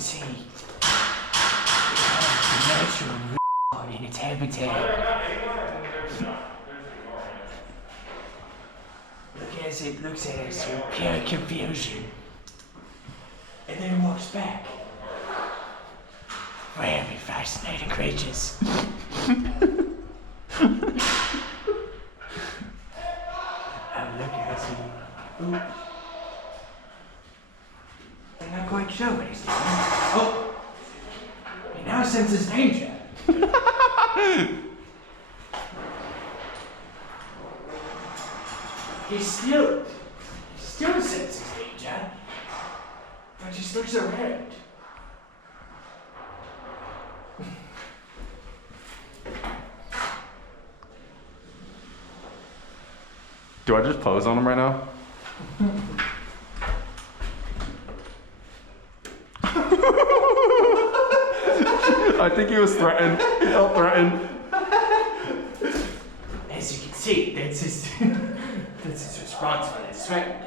see the natural in its habitat. Look as it looks at us with pure confusion. And then walks back. Very fascinating creatures. Look at us. I'm not quite sure what he's doing. Oh! He now senses danger. He still senses danger, but just looks around. Do I just pose on him right now? I think he was threatened. He felt threatened. As you can see, that's his response when it's threatened.